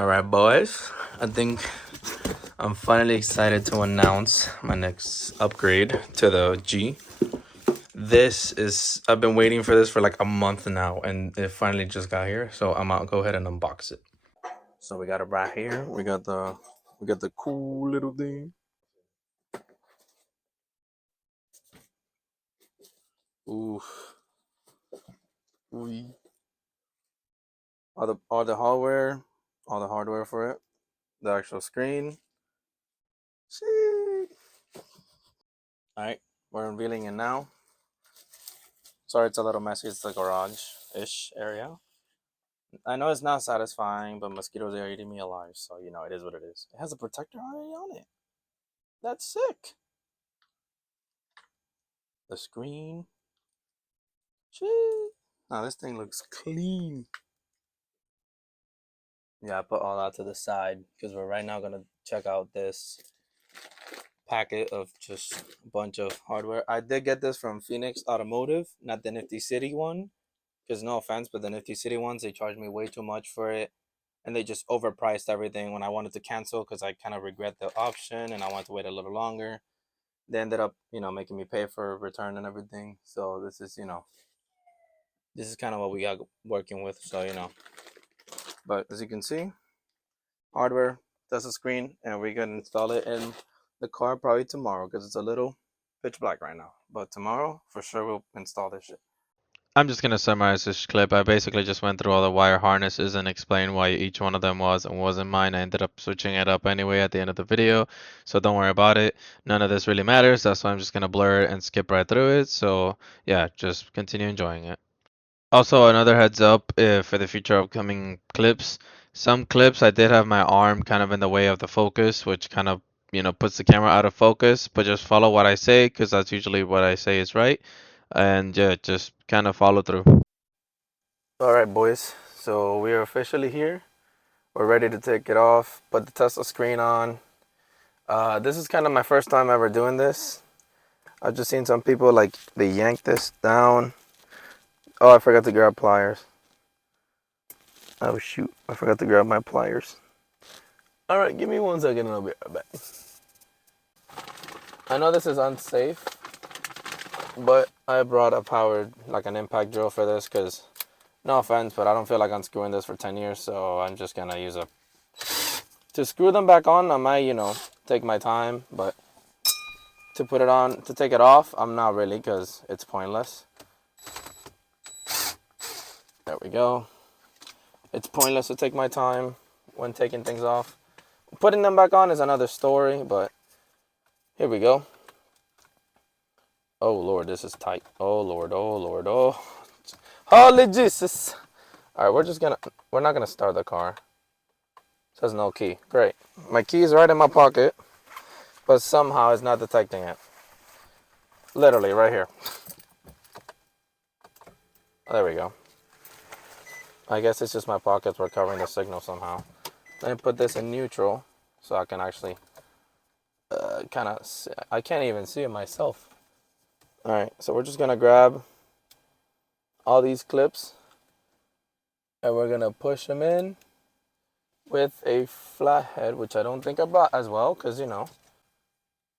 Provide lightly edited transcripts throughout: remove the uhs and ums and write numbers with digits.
All right, boys. I think I'm finally excited to announce my next upgrade to the G. I've been waiting for this for like a month now, and it finally just got here. So I'm gonna go ahead and unbox it. So we got it right here. We got the cool little thing. Ooh, ooh. All the hardware for it. The actual screen. See. All right, we're unveiling it now. Sorry, it's a little messy. It's the garage-ish area. I know it's not satisfying, but mosquitoes are eating me alive, so it is what it is. It has a protector already on it. That's sick. The screen. Shit. Now this thing looks clean. Yeah, I put all that to the side because we're right now gonna check out this packet of just a bunch of hardware. I did get this from Phoenix Automotive, not the Nifty City one. Because no offense, but the Nifty City ones, they charged me way too much for it. And they just overpriced everything when I wanted to cancel because I kind of regret the option and I wanted to wait a little longer. They ended up, making me pay for return and everything. So this is kind of what we got working with. So, but as you can see, hardware, that's a screen, and we're going to install it in the car probably tomorrow because it's a little pitch black right now. But tomorrow, for sure, we'll install this shit. I'm just gonna summarize this clip. I basically just went through all the wire harnesses and explained why each one of them was and wasn't mine. I ended up switching it up anyway at the end of the video, so don't worry about it. None of this really matters. That's why I'm just gonna blur it and skip right through it. So yeah, just continue enjoying it. Also, another heads up for the future upcoming clips. Some clips I did have my arm kind of in the way of the focus, which kind of puts the camera out of focus. But just follow what I say, because that's usually what I say is right, and yeah, just kind of follow through. All right, boys. So we are officially here. We're ready to take it off, put the Tesla screen on. This is kind of my first time ever doing this. I've just seen some people like they yank this down. Oh, I forgot to grab pliers. Oh shoot, I forgot to grab my pliers. All right, give me 1 second and I'll be right back. I know this is unsafe, but I brought a powered, like an impact drill for this because, no offense, but I don't feel like unscrewing this for 10 years, so I'm just gonna use a... To screw them back on, I might, take my time, but to put it on, to take it off, I'm not really because it's pointless. There we go. It's pointless to take my time when taking things off. Putting them back on is another story, but here we go. Oh Lord, this is tight. Oh Lord, oh Lord, oh. Holy Jesus. All right, we're not gonna start the car. It says no key. Great. My key is right in my pocket, but somehow it's not detecting it. Literally right here. Oh, there we go. I guess it's just my pockets were covering the signal somehow. Let me put this in neutral so I can actually kind of... I can't even see it myself. All right, so we're just gonna grab all these clips and we're gonna push them in with a flathead, which I don't think I brought as well because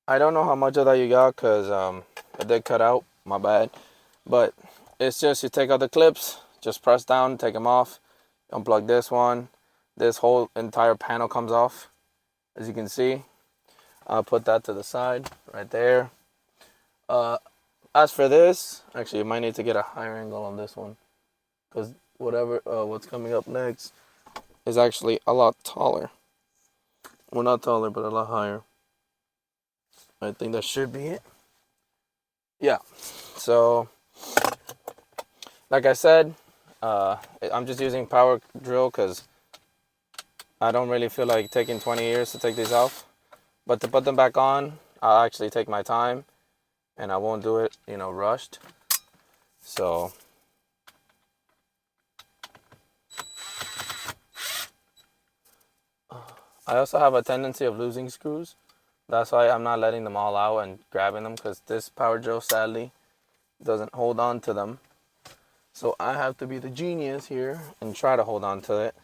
I don't know how much of that you got because it did cut out, my bad. But it's just you take out the clips, just press down, take them off, unplug this one. This whole entire panel comes off, as you can see. I'll put that to the side right there. As for this, actually you might need to get a higher angle on this one because what's coming up next is actually a lot taller. Well, not taller, but a lot higher. I think that should be it. Yeah, so like I said, I'm just using power drill because I don't really feel like taking 20 years to take these off. But to put them back on, I'll actually take my time and I won't do it, rushed. So I also have a tendency of losing screws. That's why I'm not letting them all out and grabbing them because this power drill sadly doesn't hold on to them. So I have to be the genius here and try to hold on to it.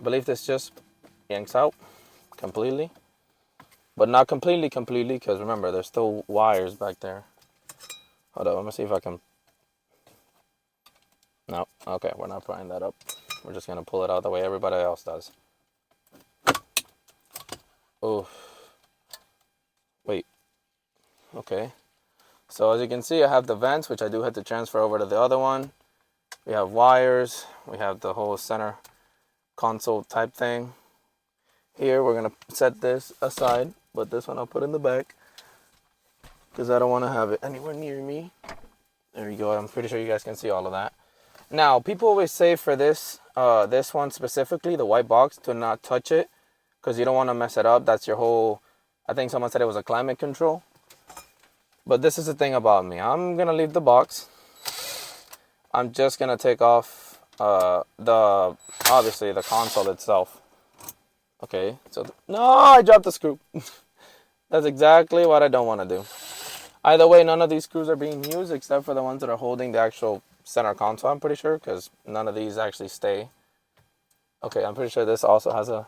I believe this just yanks out completely. But not completely, because remember, there's still wires back there. Hold on, let me see if I can... No, okay, we're not prying that up. We're just gonna pull it out the way everybody else does. Oh, wait. Okay. So as you can see, I have the vents, which I do have to transfer over to the other one. We have wires. We have the whole center console type thing. Here, we're gonna set this aside, but this one I'll put in the back because I don't want to have it anywhere near me. There you go. I'm pretty sure you guys can see all of that. Now, people always say for this one specifically, the white box, to not touch it because you don't want to mess it up. That's your whole... I think someone said it was a climate control. But this is the thing about me. I'm going to leave the box. I'm just going to take off obviously the console itself. Okay, so... No, I dropped the screw. That's exactly what I don't want to do. Either way, none of these screws are being used except for the ones that are holding the actual center console, I'm pretty sure, because none of these actually stay. Okay, I'm pretty sure this also has a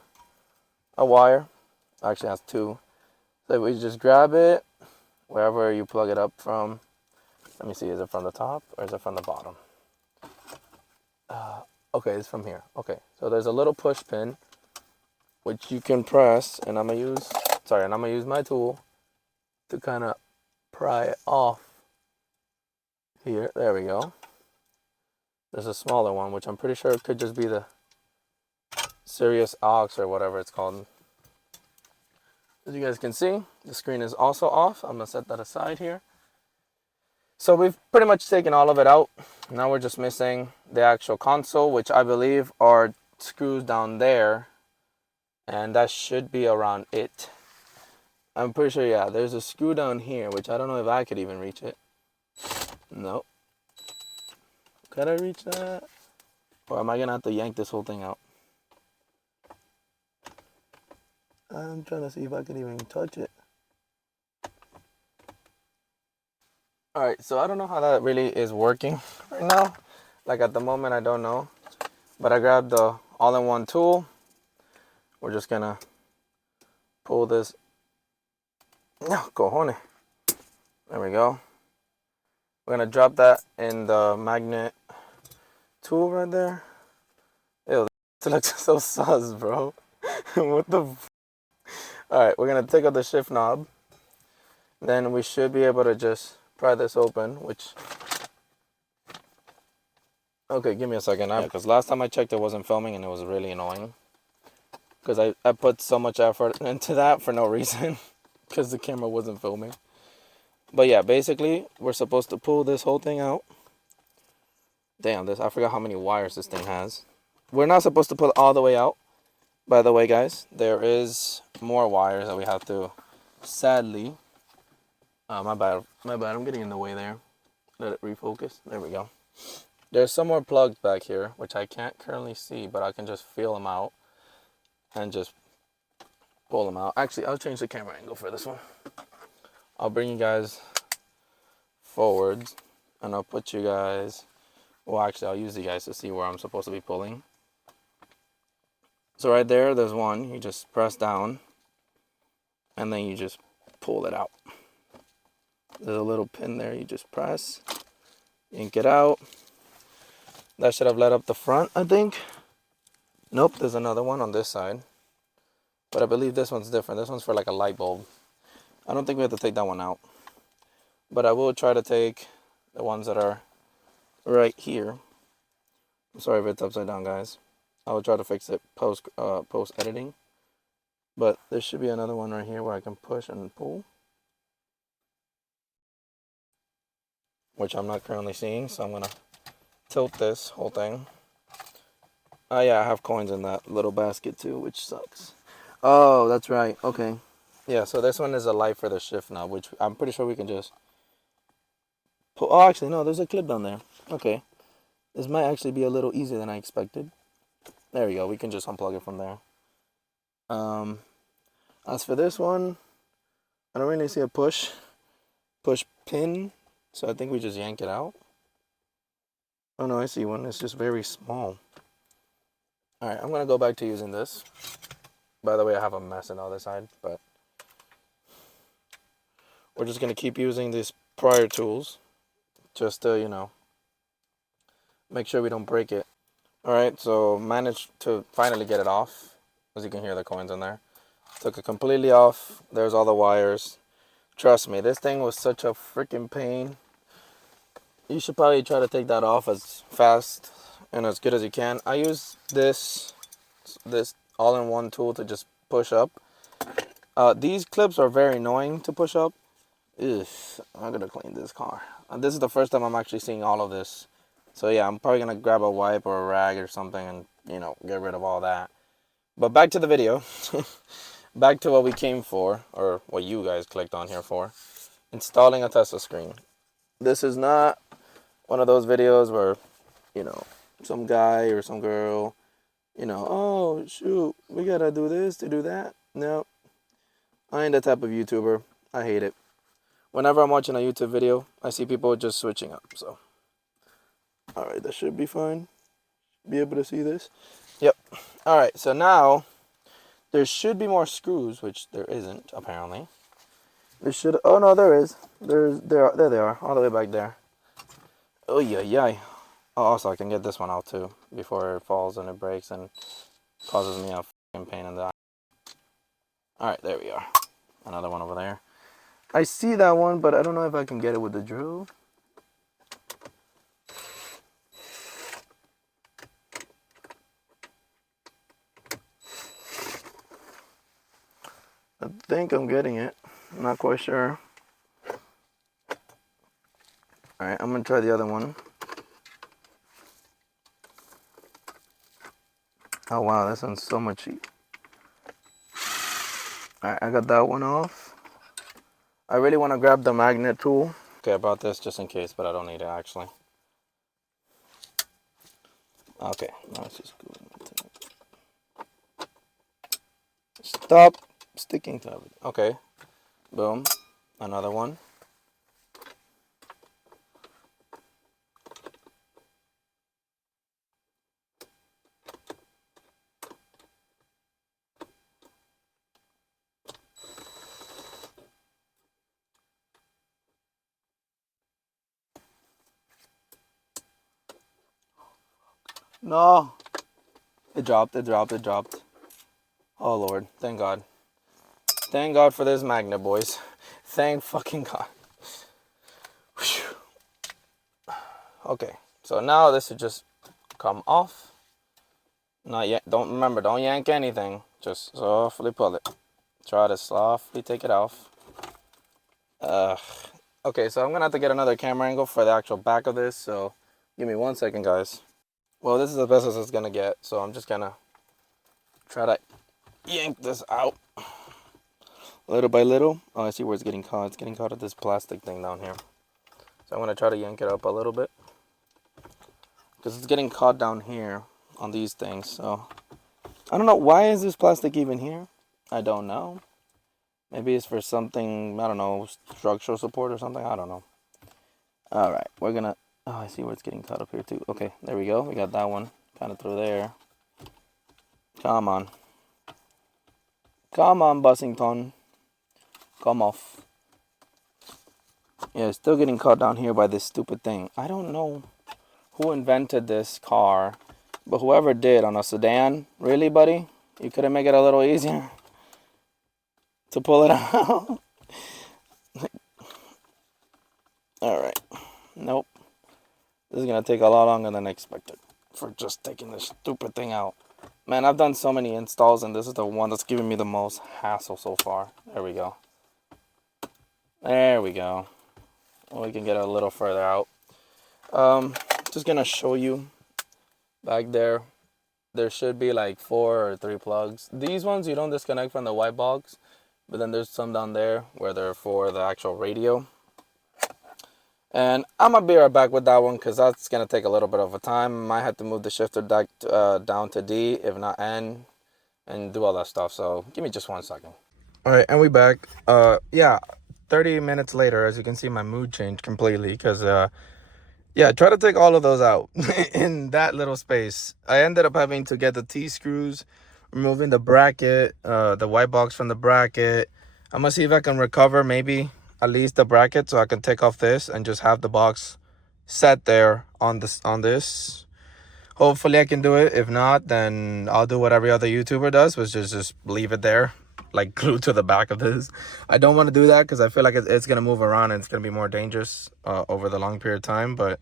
wire. Actually has two. So we just grab it wherever you plug it up from. Let me see, is it from the top or is it from the bottom? Okay, it's from here. Okay, so there's a little push pin which you can press, and I'm gonna use my tool to kind of pry it off here. There we go. There's a smaller one, which I'm pretty sure it could just be the Sirius aux or whatever it's called. As you guys can see, the screen is also off. I'm gonna set that aside here. So we've pretty much taken all of it out. Now we're just missing the actual console, which I believe are screws down there. And that should be around it. I'm pretty sure, yeah, there's a screw down here, which I don't know if I could even reach it. Nope. Could I reach that? Or am I gonna have to yank this whole thing out? I'm trying to see if I can even touch it. Alright, so I don't know how that really is working right now. Like at the moment, I don't know. But I grabbed the all-in-one tool. We're just gonna pull this. No, cojones. There we go. We're gonna drop that in the magnet tool right there. Ew, that looks so sus, bro. What the f... Alright, we're gonna take out the shift knob. Then we should be able to just pry this open, which... Okay, give me a second. Because last time I checked, it wasn't filming and it was really annoying. Because I put so much effort into that for no reason. Because the camera wasn't filming. But yeah, basically, we're supposed to pull this whole thing out. Damn, I forgot how many wires this thing has. We're not supposed to pull it all the way out. By the way, guys, there is more wires that we have to, sadly... my bad, I'm getting in the way there. Let it refocus. There we go. There's some more plugs back here, which I can't currently see, but I can just feel them out and just pull them out. Actually, I'll change the camera angle for this one. I'll bring you guys forwards, and I'll put you guys... Well, actually, I'll use you guys to see where I'm supposed to be pulling. So right there, there's one. You just press down, and then you just pull it out. There's a little pin there. You just press, yank it out. That should have led up the front, I think. Nope, there's another one on this side. But I believe this one's different. This one's for like a light bulb. I don't think we have to take that one out. But I will try to take the ones that are right here. I'm sorry if it's upside down, guys. I will try to fix it post editing. But there should be another one right here where I can push and pull. Which I'm not currently seeing, so I'm going to tilt this whole thing. Oh yeah, I have coins in that little basket too, which sucks. Oh, that's right. Okay. Yeah, so this one is a light for the shift knob, which I'm pretty sure we can just pull. Oh, actually, no, there's a clip down there. Okay. This might actually be a little easier than I expected. There we go. We can just unplug it from there. As for this one, I don't really see a push pin, so I think we just yank it out. Oh no, I see one. It's just very small. All right, I'm gonna go back to using this. By the way, I have a mess on the other side, but we're just gonna keep using these prior tools just to, you know, make sure we don't break it. All right, so managed to finally get it off. As you can hear the coins in there. Took it completely off. There's all the wires. Trust me, this thing was such a freaking pain. You should probably try to take that off as fast and as good as you can. I use this all-in-one tool to just push up. These clips are very annoying to push up. Ugh, I'm gonna clean this car. This is the first time I'm actually seeing all of this. So yeah, I'm probably gonna grab a wipe or a rag or something and, you know, get rid of all that. But back to the video. Back to what we came for, or what you guys clicked on here for. Installing a Tesla screen. This is not one of those videos where, you know, some guy or some girl, you know, oh shoot, we gotta do this to do that. No, I ain't that type of YouTuber. I hate it. Whenever I'm watching a YouTube video, I see people just switching up. So, all right, that should be fine. Be able to see this. Yep. All right, so now there should be more screws, which there isn't apparently. There should. Oh no, there is. There they are, all the way back there. Oh yeah. Oh, also I can get this one out too before it falls and it breaks and causes me a fucking pain in the eye. All right, there we are. Another one over there. I see that one, but I don't know if I can get it with the drill. I think I'm getting it. I'm not quite sure. All right, I'm gonna try the other one. Oh wow, this one's so much cheap. All right, I got that one off. I really want to grab the magnet tool. Okay, I brought this just in case, but I don't need it actually. Okay, now it's just go into it. Stop sticking to it. Okay, boom, another one. No, it dropped. Oh Lord, thank God. Thank God for this magnet, boys. Thank fucking God. Whew. Okay, so now this should just come off. Not yet. Don't yank anything. Just softly pull it. Try to softly take it off. Okay, so I'm gonna have to get another camera angle for the actual back of this. So give me 1 second, guys. Well, this is the best as it's gonna get. So I'm just gonna try to yank this out little by little. Oh, I see where it's getting caught. It's getting caught at this plastic thing down here. So I'm gonna try to yank it up a little bit because it's getting caught down here on these things. So I don't know, why is this plastic even here? I don't know. Maybe it's for something, I don't know, structural support or something. I don't know. All right, we're gonna. Oh, I see where it's getting caught up here too. Okay, there we go. We got that one kind of through there. Come on. Come on, Bussington. Come off. Yeah, it's still getting caught down here by this stupid thing. I don't know who invented this car, but whoever did on a sedan, really, buddy? You couldn't make it a little easier to pull it out? Alright. Nope. This is going to take a lot longer than expected for just taking this stupid thing out. Man, I've done so many installs, and this is the one that's giving me the most hassle so far. There we go. There we go. We can get it a little further out. Just going to show you back there. There should be like 4 or 3 plugs. These ones you don't disconnect from the white box, but then there's some down there where they're for the actual radio. And I'm gonna be right back with that one because that's gonna take a little bit of a time. Might have to move the shifter deck down to D, if not N, and do all that stuff. So give me just 1 second. All right, and we back. Yeah, 30 minutes later, as you can see, my mood changed completely because Yeah, try to take all of those out in that little space. I ended up having to get the T-screws, removing the bracket, the white box from the bracket. I'm gonna see if I can recover maybe at least the bracket so I can take off this and just have the box set there on this. Hopefully I can do it. If not, then I'll do what every other YouTuber does, which is just leave it there, like glued to the back of this. I don't want to do that because I feel like it's going to move around and it's going to be more dangerous over the long period of time. But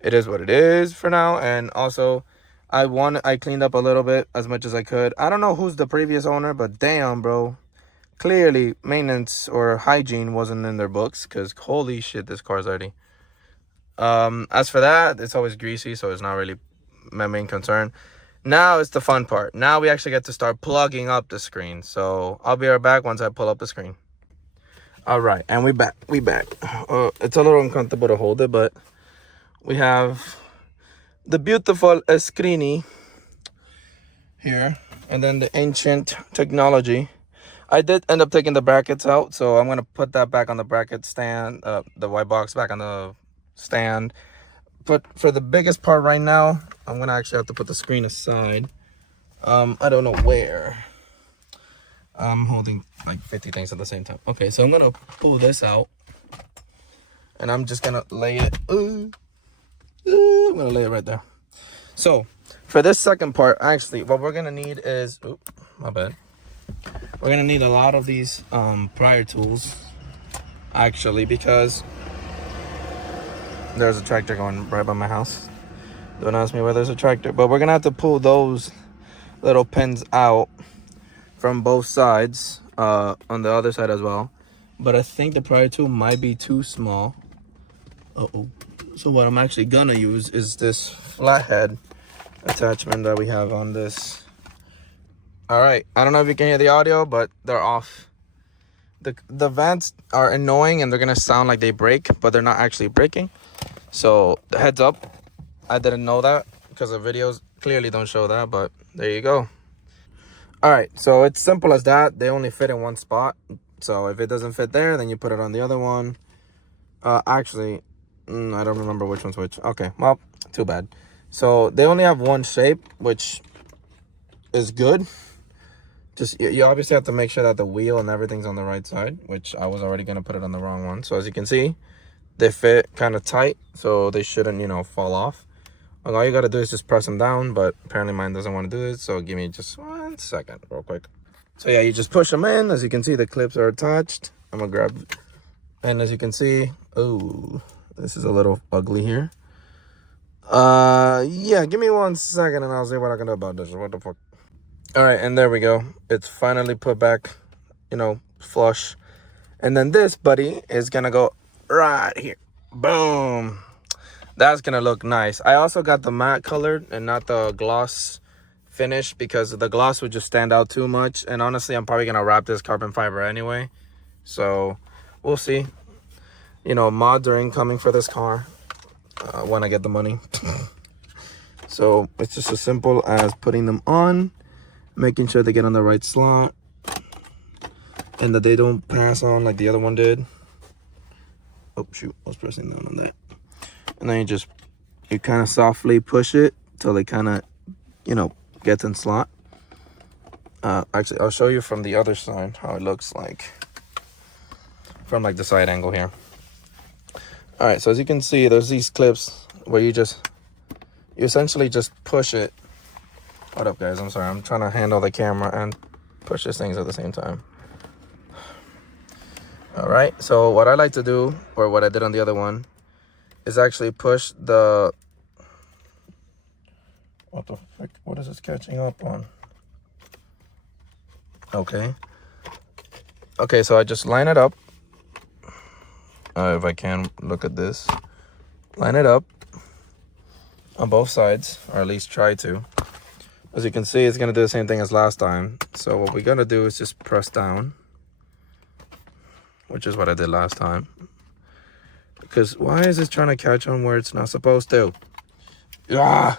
it is what it is for now. And also, I cleaned up a little bit as much as I could. I don't know who's the previous owner, but damn, bro. Clearly, maintenance or hygiene wasn't in their books because holy shit, this car's dirty. As for that, it's always greasy, so it's not really my main concern. Now it's the fun part. Now we actually get to start plugging up the screen. So I'll be right back once I pull up the screen. All right, and we back. It's a little uncomfortable to hold it, but we have the beautiful screeny here, and then the ancient technology. I did end up taking the brackets out, so I'm gonna put that back on the bracket stand, the white box back on the stand. But for the biggest part right now, I'm gonna actually have to put the screen aside. I don't know where. I'm holding like 50 things at the same time. Okay, so I'm gonna pull this out, and I'm just gonna lay it. I'm gonna lay it right there. So for this second part, actually, what we're gonna need is, my bad. We're gonna need a lot of these prior tools, actually, because there's a tractor going right by my house. Don't ask me where there's a tractor, but we're gonna have to pull those little pins out from both sides, on the other side as well. But I think the prior tool might be too small. So what I'm actually gonna use is this flathead attachment that we have on this. All right, I don't know if you can hear the audio, but they're off. The vents are annoying and they're gonna sound like they break, but they're not actually breaking. So heads up, I didn't know that because the videos clearly don't show that, but there you go. All right, so it's simple as that. They only fit in one spot. So if it doesn't fit there, then you put it on the other one. Actually, I don't remember which one's which. Okay, well, too bad. So they only have one shape, which is good. Just, you obviously have to make sure that the wheel and everything's on the right side, which I was already going to put it on the wrong one. So as you can see, they fit kind of tight, so they shouldn't, fall off. All you got to do is just press them down, but apparently mine doesn't want to do it. So give me just 1 second real quick. So yeah, you just push them in. As you can see, the clips are attached. I'm going to grab, and as you can see, oh, this is a little ugly here. Yeah, give me 1 second and I'll see what I can do about this. What the fuck? All right, and there we go. It's finally put back, flush. And then this buddy is gonna go right here. Boom. That's gonna look nice. I also got the matte colored and not the gloss finish because the gloss would just stand out too much. And honestly, I'm probably gonna wrap this carbon fiber anyway. So we'll see. Mods are incoming for this car when I get the money. So it's just as simple as putting them on, making sure they get on the right slot, and that they don't pass on like the other one did. Oh shoot, I was pressing down on that. And then you kind of softly push it till they kind of, gets in slot. Actually, I'll show you from the other side how it looks like from like the side angle here. All right, so as you can see, there's these clips where you essentially just push it. What up, guys? I'm sorry, I'm trying to handle the camera and push these things at the same time. All right, so what I like to do, or what I did on the other one, is actually push the... What the frick? What is this catching up on? Okay, so I just line it up. If I can, look at this. Line it up on both sides, or at least try to. As you can see, it's going to do the same thing as last time. So what we're going to do is just press down, which is what I did last time. Because why is it trying to catch on where it's not supposed to? Ah!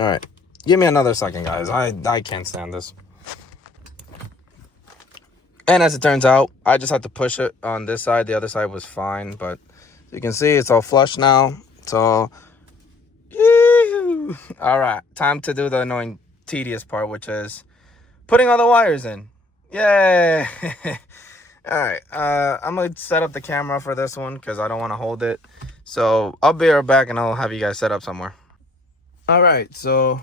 All right. Give me another second, guys. I can't stand this. And as it turns out, I just had to push it on this side. The other side was fine, but you can see it's all flush now. It's all... All right, time to do the annoying, tedious part, which is putting all the wires in. Yay! All right, I'm gonna set up the camera for this one because I don't want to hold it. So I'll be right back and I'll have you guys set up somewhere. All right, so,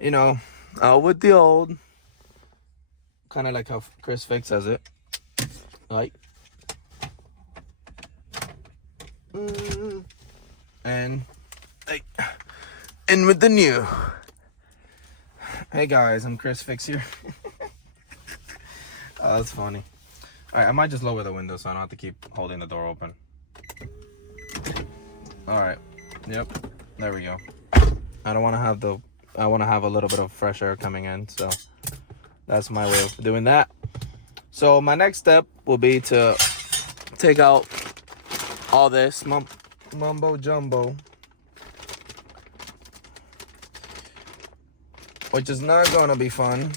you know, with the old, kind of like how Chris Fix says it, like, and like, in with the new. Hey guys, I'm Chris Fix here. Oh, that's funny. All right, I might just lower the window so I don't have to keep holding the door open. All right, yep, there we go. I want to have a little bit of fresh air coming in, so that's my way of doing that. So my next step will be to take out all this mumbo jumbo, which is not gonna be fun,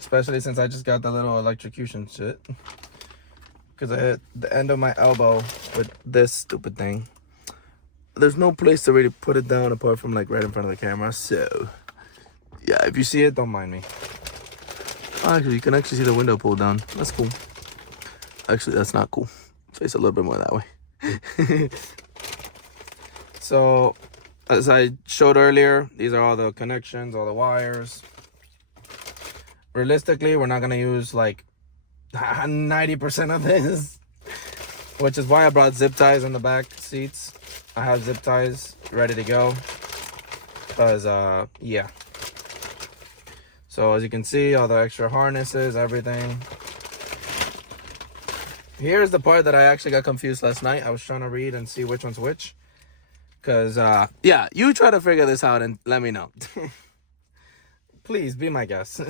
especially since I just got the little electrocution shit, because I hit the end of my elbow with this stupid thing. There's no place to really put it down apart from like right in front of the camera, so yeah, if you see it, don't mind me. Actually, you can actually see the window pulled down. That's cool. Actually, that's not cool. Face a little bit more that way. So, as I showed earlier, these are all the connections, all the wires. Realistically, we're not going to use like 90% of this, which is why I brought zip ties in the back seats. I have zip ties ready to go because, yeah. So as you can see, all the extra harnesses, everything. Here's the part that I actually got confused last night. I was trying to read and see which one's which. Because, yeah, you try to figure this out and let me know. Please, be my guest.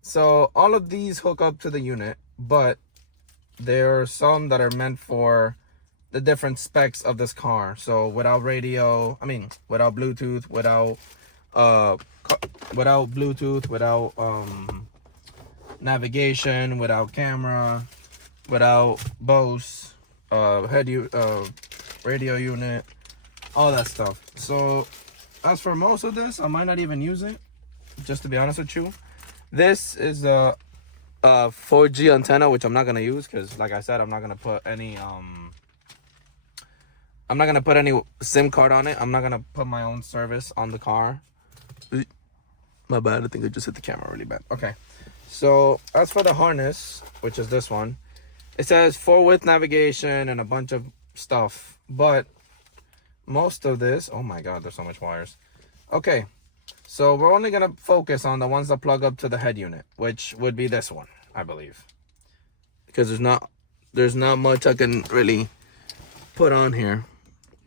So all of these hook up to the unit, but there are some that are meant for the different specs of this car. So without radio, without Bluetooth, without navigation, without camera, without Bose, radio unit, all that stuff. So as for most of this, I might not even use it, just to be honest with you. This is a 4G antenna, which I'm not gonna use because, like I said, I'm not gonna put any SIM card on it. I'm not gonna put my own service on the car. My bad, I think I just hit the camera really bad. Okay, so as for the harness, which is this one, it says 4-width navigation and a bunch of stuff, but most of this, oh my god, there's so much wires. Okay, so we're only gonna focus on the ones that plug up to the head unit, which would be this one, I believe, because there's not much I can really put on here.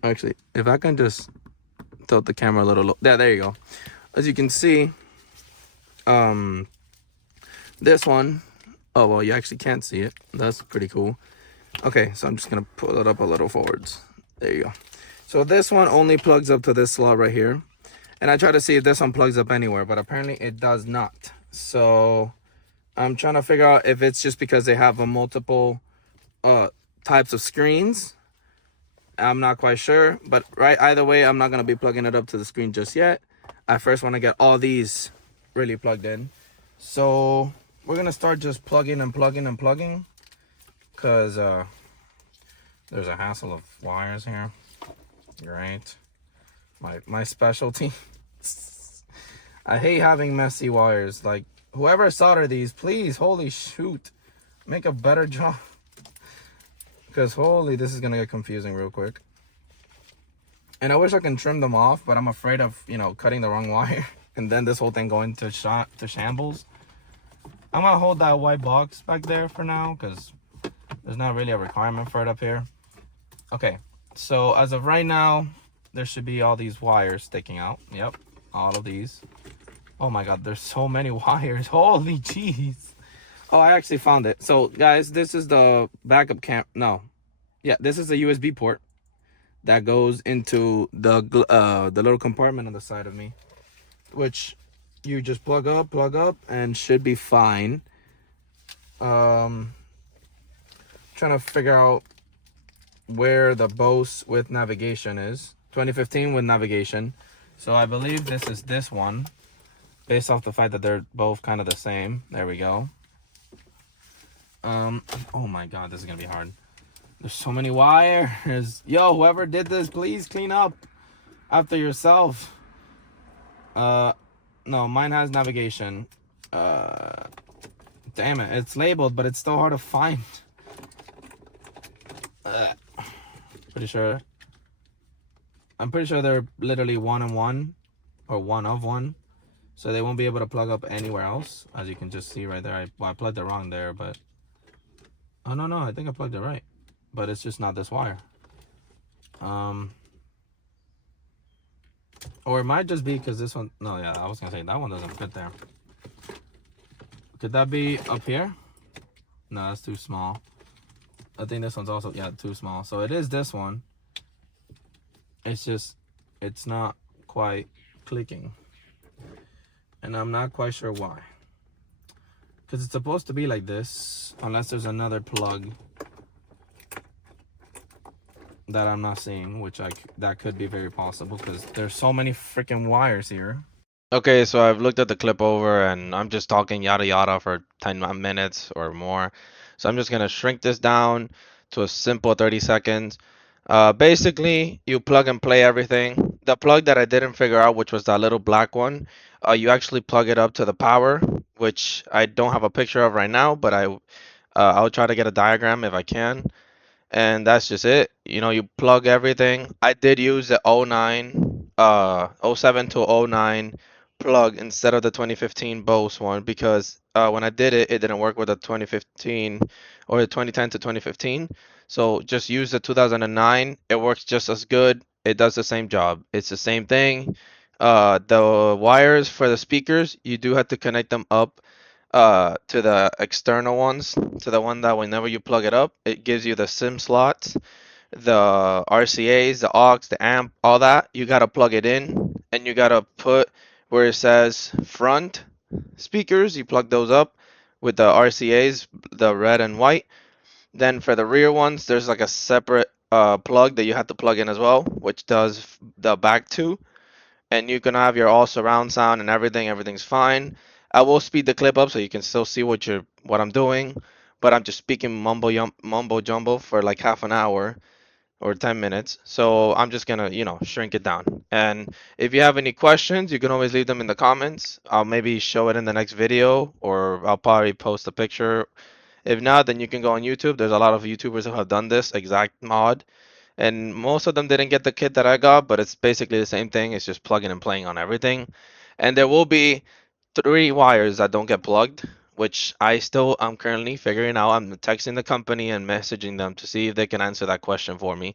Actually, if I can just tilt the camera a little low. Yeah, there you go. As you can see, this one, oh well, you actually can't see it. That's pretty cool. Okay, so I'm just gonna pull it up a little forwards. There you go. So this one only plugs up to this slot right here, and I try to see if this one plugs up anywhere, but apparently it does not. So I'm trying to figure out if it's just because they have a multiple types of screens. I'm not quite sure, but either way, I'm not gonna be plugging it up to the screen just yet. I first want to get all these really plugged in. So we're gonna start just plugging and plugging and plugging, because there's a hassle of wires here. Right, my specialty. I hate having messy wires. Like, whoever soldered these, please, holy shoot, make a better job. Because holy, this is gonna get confusing real quick. And I wish I can trim them off, but I'm afraid of, cutting the wrong wire and then this whole thing going to shambles. I'm gonna hold that white box back there for now because there's not really a requirement for it up here. Okay, so as of right now, there should be all these wires sticking out. Yep, all of these. Oh my god, there's so many wires. Holy jeez. Oh, I actually found it. So guys, this is the backup this is a USB port that goes into the little compartment on the side of me, which you just plug up and should be fine. Trying to figure out where the Bose with navigation is. 2015 with navigation. So I believe this is this one, based off the fact that they're both kind of the same. There we go. Oh my god, this is gonna be hard. There's so many wires. Yo, whoever did this, please clean up after yourself. No, mine has navigation. Damn it, it's labeled, but it's still hard to find. Pretty sure. I'm pretty sure they're literally 1 and 1, or 1 of 1. So they won't be able to plug up anywhere else, as you can just see right there. I plugged it wrong there, but oh no, I think I plugged it right, but it's just not this wire. Or it might just be because this one, no, yeah, I was gonna say that one doesn't fit there. Could that be up here? No, that's too small. I think this one's also, yeah, too small. So it is this one. It's just, it's not quite clicking. And I'm not quite sure why. Because it's supposed to be like this, unless there's another plug that I'm not seeing, which that could be very possible because there's so many freaking wires here. Okay, so I've looked at the clip over and I'm just talking yada yada for 10 minutes or more. So I'm just gonna shrink this down to a simple 30 seconds. Basically, you plug and play everything. The plug that I didn't figure out, which was that little black one, you actually plug it up to the power, which I don't have a picture of right now, but I'll try to get a diagram if I can. And that's just it. You know, you plug everything. I did use the '07 to '09 plug instead of the 2015 Bose one because when I did it, it didn't work with the 2015 or the 2010 to 2015. So just use the 2009. It works just as good. It does the same job. It's the same thing. The wires for the speakers, you do have to connect them up to the external ones, to the one that whenever you plug it up, it gives you the SIM slots, the RCAs, the aux, the amp, all that. You gotta plug it in, and you gotta put where it says front speakers. You plug those up with the RCAs, the red and white. Then for the rear ones, there's like a separate plug that you have to plug in as well, which does the back two, and you can have your all surround sound and everything. Everything's fine. I will speed the clip up so you can still see what I'm doing, but I'm just speaking mumbo jumbo for like half an hour or 10 minutes. So I'm just gonna, shrink it down. And if you have any questions, you can always leave them in the comments. I'll maybe show it in the next video, or I'll probably post a picture. If not, then you can go on YouTube. There's a lot of YouTubers who have done this exact mod, and most of them didn't get the kit that I got, but it's basically the same thing. It's just plugging and playing on everything. And there will be 3 wires that don't get plugged, which I'm currently figuring out. I'm texting the company and messaging them to see if they can answer that question for me.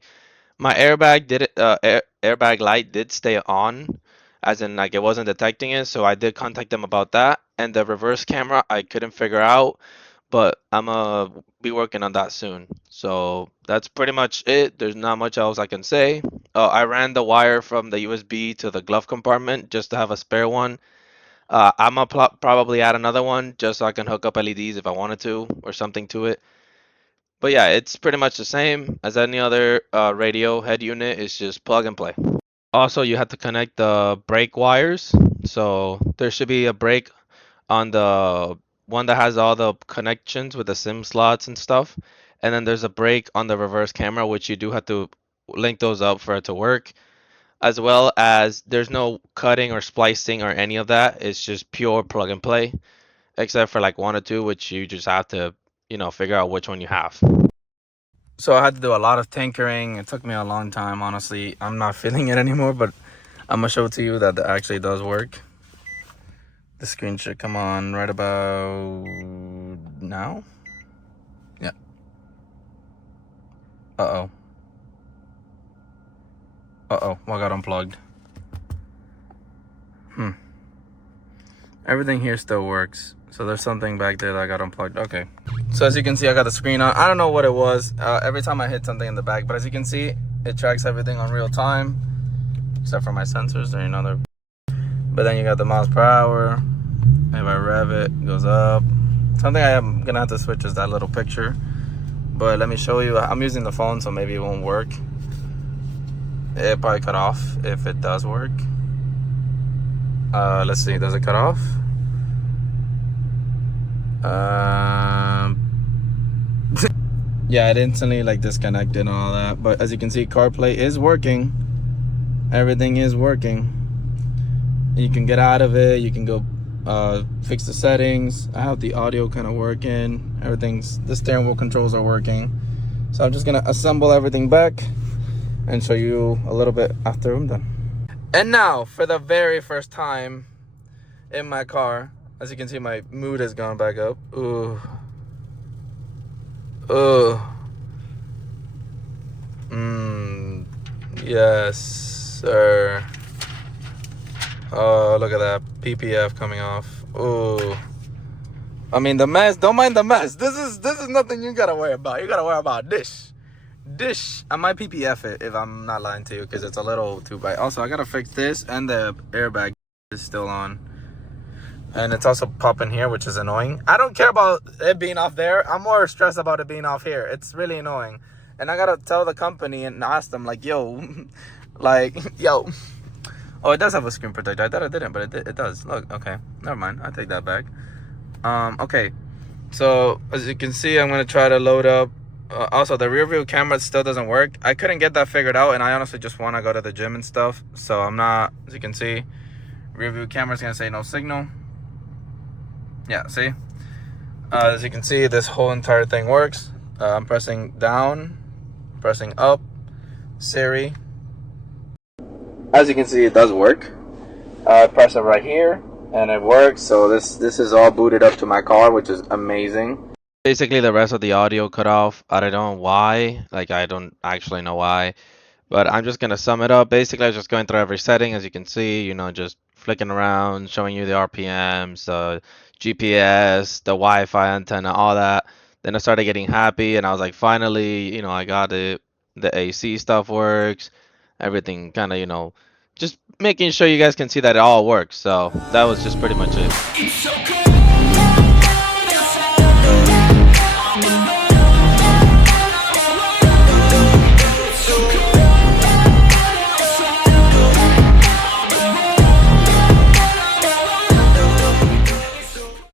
My airbag light did stay on, as in like it wasn't detecting it, so I did contact them about that. And the reverse camera I couldn't figure out, but I'm gonna be working on that soon. So that's pretty much it. There's not much else I can say. I ran the wire from the USB to the glove compartment just to have a spare one. I'm gonna probably add another one just so I can hook up LEDs if I wanted to or something to it. But yeah, it's pretty much the same as any other radio head unit. It's just plug and play. Also, you have to connect the brake wires. So there should be a brake on the one that has all the connections with the SIM slots and stuff. And then there's a brake on the reverse camera, which you do have to link those up for it to work. As well as there's no cutting or splicing or any of that. It's just pure plug and play, except for like one or two, which you just have to, figure out which one you have. So I had to do a lot of tinkering. It took me a long time, honestly. I'm not feeling it anymore, but I'm gonna show it to you that it actually does work. The screen should come on right about now. Yeah. Uh-oh. What got unplugged? Everything here still works. So there's something back there that got unplugged. Okay. So as you can see, I got the screen on. I don't know what it was. Every time I hit something in the back, but as you can see, it tracks everything on real time, except for my sensors. They're another. But then you got the miles per hour. If I rev it, it goes up. Something I am gonna have to switch is that little picture. But let me show you. I'm using the phone, so maybe it won't work. It probably cut off if it does work. Let's see. Does it cut off? Yeah, it instantly like disconnected and all that. But as you can see, CarPlay is working. Everything is working. You can get out of it. You can go fix the settings. I have the audio kind of working. The steering wheel controls are working. So I'm just gonna assemble everything back and show you a little bit after I'm done. And now, for the very first time in my car, as you can see, my mood has gone back up. Ooh. Ooh. Yes, sir. Oh, look at that PPF coming off. Ooh. I mean, the mess, don't mind the mess. This is nothing you gotta worry about. You gotta worry about this. I might PPF it if I'm not lying to you, because it's a little too bright. Also, I gotta fix this, and the airbag is still on. And it's also popping here, which is annoying. I don't care about it being off there. I'm more stressed about it being off here. It's really annoying. And I gotta tell the company and ask them, like, yo, yo. Oh, it does have a screen protector. I thought it didn't, but it does. Look, okay. Never mind. I take that back. Okay. So, as you can see, I'm gonna try to load up. Also, the rear view camera still doesn't work. I couldn't get that figured out, and I honestly just want to go to the gym and stuff. So I'm not, as you can see, rear view camera's gonna say no signal. Yeah, see? As you can see, this whole entire thing works. I'm pressing down, pressing up, Siri. As you can see, it does work. I press it right here, and it works. So this is all booted up to my car, which is amazing. Basically, the rest of the audio cut off. I don't know why. Like, I don't actually know why. But I'm just going to sum it up. Basically, I was just going through every setting, as you can see, you know, just flicking around, showing you the RPMs, the GPS, the Wi-Fi antenna, all that. Then I started getting happy, and I was like, finally, you know, I got it. The AC stuff works. Everything kind of, you know, just making sure you guys can see that it all works. So that was just pretty much it.